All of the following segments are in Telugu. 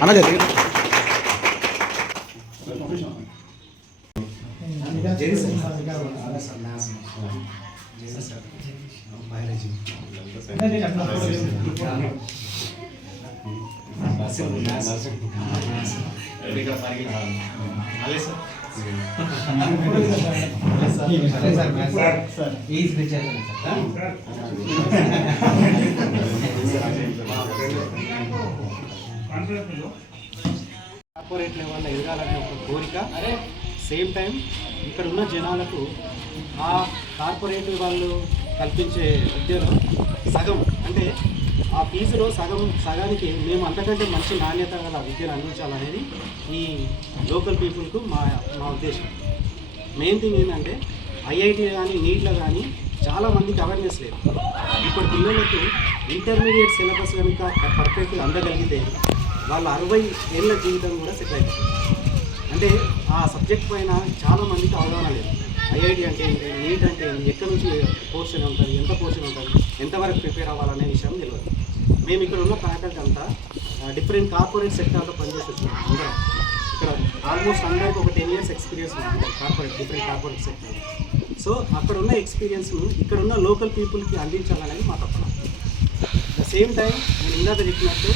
అన్న జరిగింది కార్పొరేట్ లెవెల్లో ఎదగాలనే ఒక కోరిక, సేమ్ టైం ఇక్కడ ఉన్న జనాలకు ఆ కార్పొరేట్ వాళ్ళు కల్పించే విద్యలో సగం అంటే ఆ ఫీజులో సగానికి మేము అంతకంటే మంచి నాణ్యత గల విద్యను అందించాలనేది ఈ లోకల్ పీపుల్కు మా ఉద్దేశం. మెయిన్ థింగ్ ఏంటంటే ఐఐటీ కానీ నీట్లో కానీ చాలామందికి అవేర్నెస్ లేదు. ఇప్పుడు పిల్లలకు ఇంటర్మీడియట్ సిలబస్ కనుక పర్ఫెక్ట్గా అందగలిగితే వాళ్ళ 60 ఏళ్ళ జీవితం కూడా సెటిల్ అయిపోతుంది. అంటే ఆ సబ్జెక్ట్ పైన చాలామందికి అవగాహన లేదు. ఐఐటి అంటే ఏంటి, నీట్ అంటే ఏంటి, ఎక్కడి నుంచి పోర్షన్ ఉంటుంది, ఎంత పోర్షన్ ఉంటుంది, ఎంతవరకు ప్రిపేర్ అవ్వాలనే విషయం తెలియదు. మేము ఇక్కడ ఉన్న ఫ్యాకల్టీ అంతా డిఫరెంట్ కార్పొరేట్ సెక్టార్లో పనిచేసి వచ్చినాం. అందరం ఇక్కడ ఆల్మోస్ట్ అందరికీ ఒక 10 years ఎక్స్పీరియన్స్ ఉంది డిఫరెంట్ కార్పొరేట్ సెక్టర్. సో అక్కడ ఉన్న ఎక్స్పీరియన్స్ను ఇక్కడ ఉన్న లోకల్ పీపుల్కి అందించాలనేది మా తప్పన. ద సేమ్ టైం నేను ఇందాక చెప్పినట్టు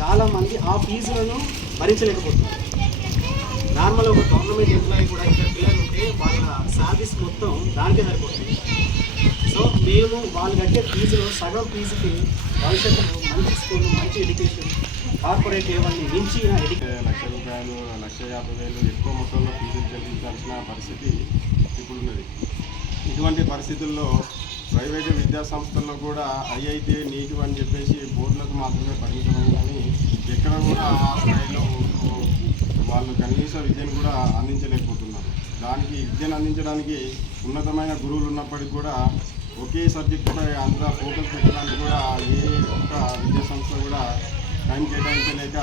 చాలామంది ఆ ఫీజులను భరించలేకపోతున్నారు. నార్మల్ ఒక గవర్నమెంట్ ఎంప్లాయీ కూడా ఇక్కడ పిల్లలు ఉంటే వాళ్ళ శాలరీస్ మొత్తం దానికే సరిపోతుంది. సో మేము వాళ్ళు కట్టే ఫీజులో సగం ఫీజుకి భవిష్యత్తులో మంచి స్కూల్, మంచి ఎడ్యుకేషన్, కార్పొరేట్ లెవెల్ని మించిన ₹1,00,000, ₹1,50,000 ఎక్కువ మొత్తంలో ఫీజులు చెల్లించాల్సిన పరిస్థితి ఇప్పుడు ఉన్నది. ఇటువంటి పరిస్థితుల్లో ప్రైవేటు విద్యా సంస్థల్లో కూడా ఐఐటీ నీట్ అని చెప్పేసి బోర్డులకు మాత్రమే పరిమితం, కానీ ఎక్కడ కూడా ఆ స్థాయిలో వాళ్ళు కనీస విద్యను కూడా అందించలేకపోతున్నారు. దానికి విద్యను అందించడానికి ఉన్నతమైన గురువులు ఉన్నప్పటికీ కూడా ఒకే సబ్జెక్టుపై అంతా ఫోకస్ పెట్టడానికి కూడా ఏ ఒక్క విద్యా సంస్థ కూడా టైం కేటాయించలేక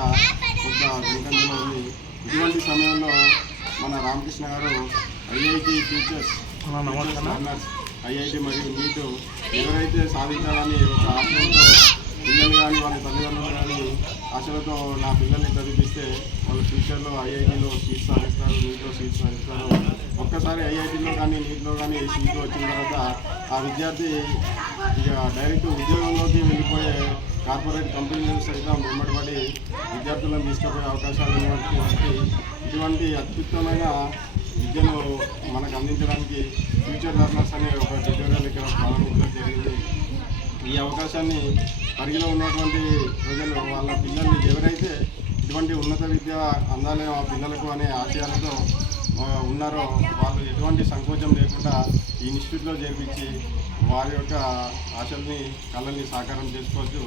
కొంత వెనుకంజలో ఉంది. ఇటువంటి సమయంలో మన రామకృష్ణ గారు ఐఐటి టీచర్స్, ఐఐటి మరియు నీట్ ఎవరైతే సాధించాలని ఒక ఆశయంతో పిల్లలు కానీ వాళ్ళ తల్లిదండ్రులు కానీ ఆశలతో నా పిల్లల్ని చదివిస్తే వాళ్ళ ఫ్యూచర్లో ఐఐటీలో సీట్స్ సాధిస్తారు, నీట్లో సీట్స్ సాధిస్తారు. ఒక్కసారి ఐఐటీలో కానీ నీట్లో కానీ సీట్లు వచ్చిన తర్వాత ఆ విద్యార్థి ఇక డైరెక్ట్ ఉద్యోగంలోకి వెళ్ళిపోయే కార్పొరేట్ కంపెనీలు సైతం వెంబడిపడి విద్యార్థులను తీసుకుపోయే అవకాశాలు ఉన్నటువంటి ఇటువంటి అత్యుత్తమైన విద్యను మనకు అందించడానికి ఫ్యూచర్ లెర్నర్స్ అనే ఒక ట్యూటోరియల్ ఇక్కడ ప్రారంభించడం జరిగింది. ఈ అవకాశాన్ని పరిధిలో ఉన్నటువంటి ప్రజలు వాళ్ళ పిల్లల్ని ఎవరైతే ఇటువంటి ఉన్నత విద్య అందాలే ఆ పిల్లలకు అనే ఆశయాలతో ఉన్నారో వాళ్ళు ఎటువంటి సంకోచం లేకుండా ఈ ఇన్స్టిట్యూట్లో చేర్పించి వారి యొక్క ఆశల్ని కళల్ని సాకారం చేసుకోవచ్చు.